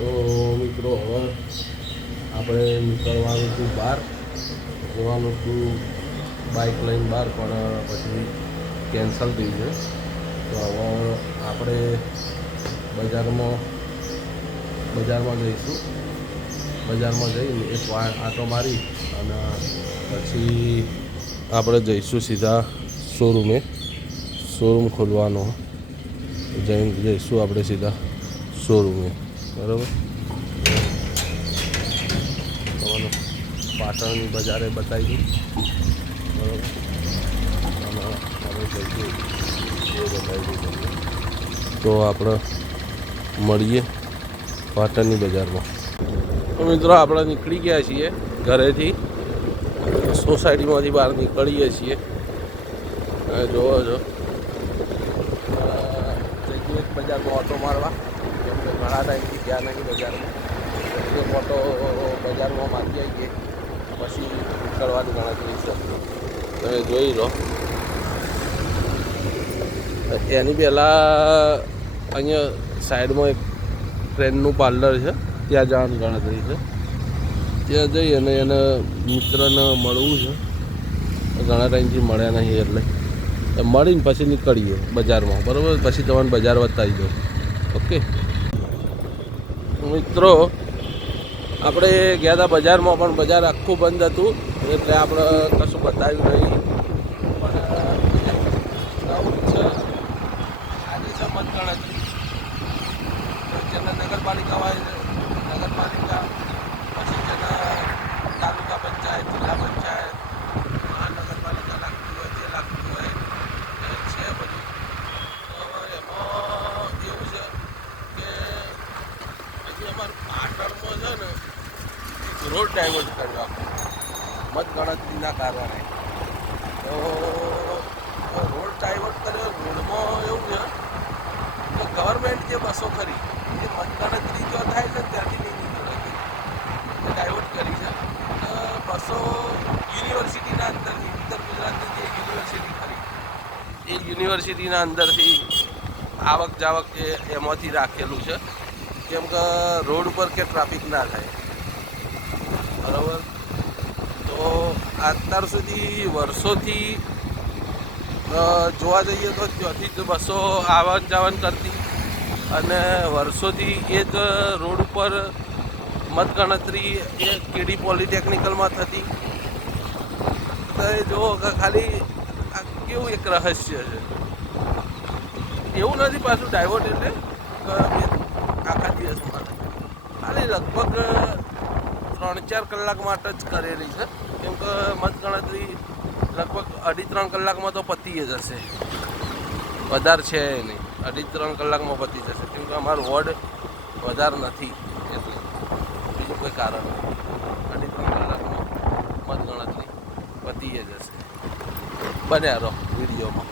તો મિત્રો હવે આપણે નીકળવાનું હતું બહાર, જવાનું હતું બાઇક લઈને બહાર, પણ પછી કેન્સલ થઈ છે. તો હવે આપણે બજારમાં જઈશું. બજારમાં જઈને એક આંટો મારી અને પછી આપણે જઈશું સીધા શોરૂમ ખોલવાનો. જઈશું આપણે સીધા શોરૂમે, બરાબર. તમને પાટણની બજારે બતાવી દઉં, બરાબર. અને આપણે જઈશું એ બતાવી દઉં તમને. તો આપણે મળીએ પાટણની બજારમાં. તો મિત્રો આપણે નીકળી ગયા છીએ ઘરેથી, સોસાયટીમાંથી બહાર નીકળીએ છીએ. જોવો છો એક બજારમાં ઓટો મારવા, કેમ કે ઘણા ટાઈમથી ગયા નહીં બજારમાં. એક ઓટો બજારમાં મારી આવીએ પછી નીકળવાની ગણતરી છે. તમે જોઈ લો. એની પહેલાં અહીંયા સાઈડમાં એક ટ્રેનનું પાર્લર છે, ત્યાં જવાની ગણતરી છે. ત્યાં જઈ અને એને મિત્રને મળવું છે. ઘણા ટાઈમથી મળ્યા નહીં, એટલે મળીને પછી નીકળીએ બજારમાં, બરાબર. પછી તમને બજાર બતાવી દઉં. ઓકે મિત્રો, આપણે ગયા હતા બજારમાં, પણ બજાર આખું બંધ હતું, એટલે આપણે કશું બતાવ્યું નહીં. પણ આજે છે મતગણતરી. જેને નગરપાલિકા હોય નગરપાલિકા, પછી જેના તાલુકા પંચાયત, જિલ્લા પંચાયત, મહાનગરપાલિકા લાગતું હોય, જે લાગતું હોય છે બધું. એમાં એવું છે કે હજી અમારું પાટણમાં છે ને એક રોડ ડાયવર્ટ કર્યો મતગણતરીના કારણે. તો રોડ ડાયવર્ટ કર્યો. રોડમાં એવું છે કે ગવર્મેન્ટ જે બસો કરી એ મતગણતરી જો થાય છે ત્યાંથી નહીં નીકળે, ડાયવર્ટ કરી છે. બસો યુનિવર્સિટીના અંદરથી, ઉત્તર ગુજરાતની જે યુનિવર્સિટી ખરી એ યુનિવર્સિટીના અંદરથી આવક જાવક જે એમાંથી રાખેલું છે, કેમ કે રોડ ઉપર કે ટ્રાફિક ના થાય, બરાબર. તો અત્યાર સુધી વર્ષોથી જોવા જઈએ તો ત્યાંથી જ બસો આવન જાવન કરતી, અને વર્ષોથી એ જ રોડ ઉપર મતગણતરી એ કેડી પોલિટેકનિકલમાં થતી. તો એ જુઓ કે ખાલી આ કેવું એક રહસ્ય છે. એવું નથી પાછું ડાયવર્ટ એટલે આખા દિવસ માટે, ખાલી લગભગ 3-4 કલાક માટે જ કરેલી છે. કેમ કે મતગણતરી લગભગ 2.5-3 કલાકમાં તો પતી જ હશે, વધારે છે નહીં. 2.5-3 કલાકમાં પતી જશે, કેમ કે અમારું વોર્ડ વધારે નથી, એટલે બીજું કોઈ કારણ નથી. 2.5-3 કલાકમાં મતગણતરી પતી જ હશે. બન્યા રહો વિડીયોમાં.